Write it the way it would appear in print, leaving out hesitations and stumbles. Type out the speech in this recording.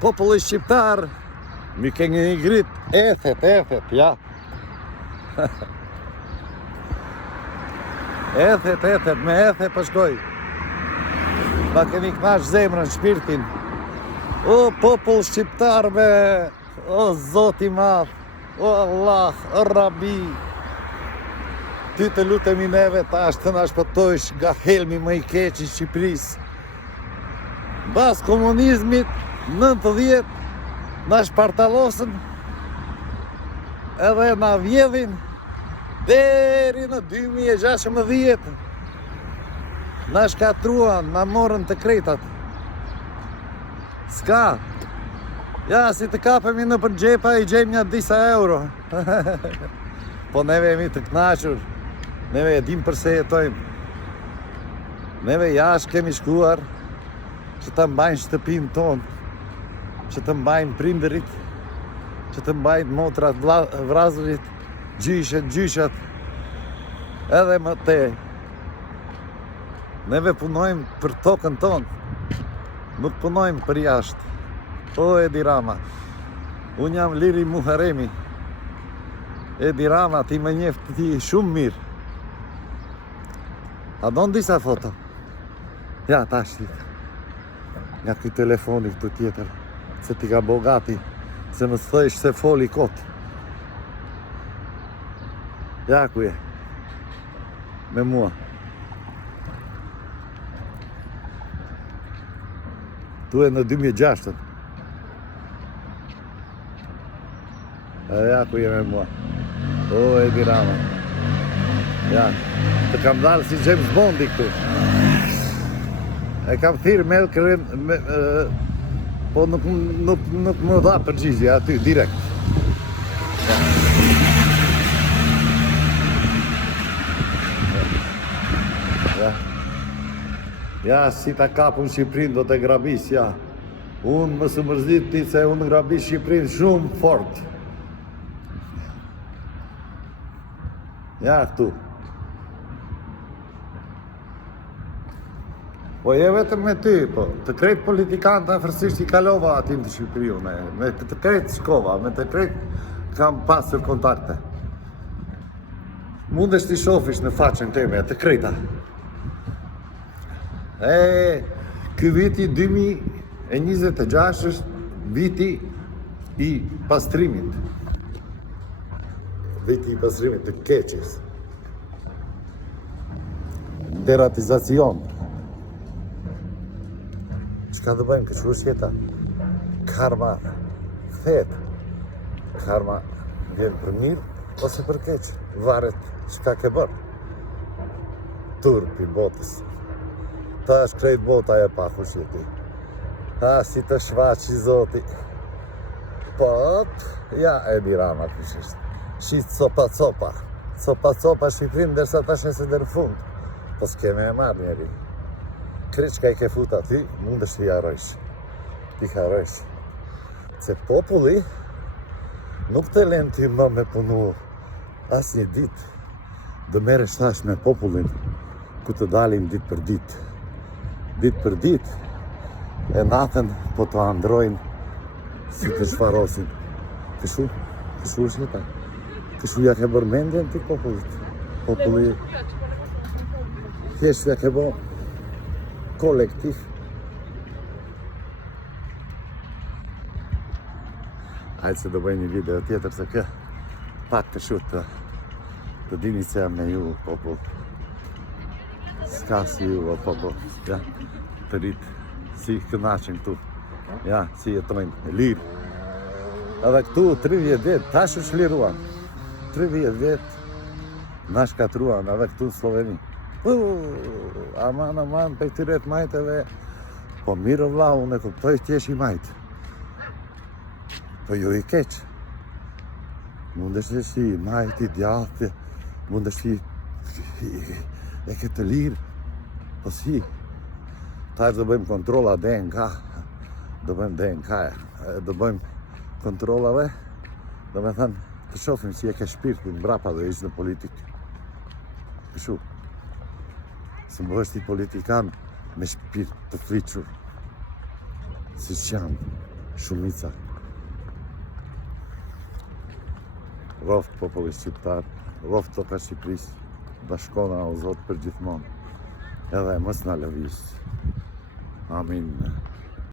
populli shqiptar mi ke një ngrit ethet, ja. Ethet, me ethet përshkoj. Ma keni knash zemrën, shpirtin. O popull shqiptarve, o Zoti madh, o Allah, o Rabi. Ty të lutemi neve tash të na shpëtojsh nga helmi më i keq i Shqipërisë. Bas komunizmit 90 na shpartallosën edhe na vjedhin deri në 2016. Na shkatruan, na morën të kretat. S'ka. Ja, si të kapemi në përgjepa i gjejmë një disa euro. Po neve jemi të knaqur. Neve e dim përse jetojmë. Neve jashtë kemi shkuar që të mbajnë shtëpinë tonë, që të mbajnë prindërit, që të mbajnë motrat, vrazërit, gjyshat, edhe më te. Neve punojmë për tokën tonë, nuk punojmë për jashtë. O Edi Rama, unë jam Liri Muharemi. Edi Rama, ti më njeh ti shumë mirë. A don disa foto? Ja, tash ti. Nga këj telefoni këtu tjetër, se ti ka bogati, se më thëjsh se foli kot. Ja, ku je? Me mua. Tu e në 2006. Ja, ku je me mua. O, Edi Rama. Ja, të kam dalë si James Bondi këtu. E kam thirë me kërën, po nuk më dha përgjigje aty, direkt. Ja, si ta kapun Shqiprin do të grabis, ja. Unë më së mërzit ti se unë grabis Shqiprin shumë fort. Ja, këtu. Po je vetëm me ty, po. Të krejt politikanë të afërsisht i kalova atin të Shqipëriu, me të krejt shkova, me të krejt kam pasur kontakte. Mundesh t'i shofish në faqen teme, të krejta. Ky viti 2026 është viti i pastrimit. Viti i pastrimit të keqis. Deratizacion. Çka do bëjmë, kështu është jeta. Karma thet. Karma vjen për mirë ose për keq. Varet çka ke bërë. Turpi botës. Ta është krejt bota e pa fushiti. Si të shfaqi Zoti. Po, ja Edi Rama këshisht. Shit copa. Copa Shqiprin dërsa ta shese dërë fund. Po s'keme e marrë njeri. Kreç ka i ke fut aty, mundesh t'i harrojsh. T'i harrojsh. Se populli nuk të len t'i më me punu as një dit. Dë merresh tash me popullin ku të dalin dit për dit. Dit për dit, e natën po të androjnë si të shfarosin. Kështu është jeta. Kështu ja ke bërë mendjen t'i popullit. Populli thjesht ja ke bërë kolektiv. Hajde se do bëjnë një video tjetër se kë pak të shutë të dini se jam me ju popull. Ska si ju o popull, ja, të rritë si kënaqen këtu, ja, si jetojnë, lirë. Edhe këtu 30 vjetë, tash është liruan, 30 vjetë na shkatruan edhe këtu në Sloveni. Aman, për këtyret majteve, po mirë vla, unë e kuptoj t'jesh i majtë. Po jo i keq. Mundesh e si majtë, i djathë, mundesh e këtë lirë, po si. Tash do bëjmë kontrola DNK, do bëjmë kontrolave, do me thënë, të shofim si e ke shpirtin mbrapa dhe ishtë në politikë. Kështu. Së më është i politikan me shpirt të friqur. Si që janë Shumica. Roft populli shqiptar, roft toka Shqipërisë, bashkona o Zot për gjithmonë, edhe mos na lëviz. Amin.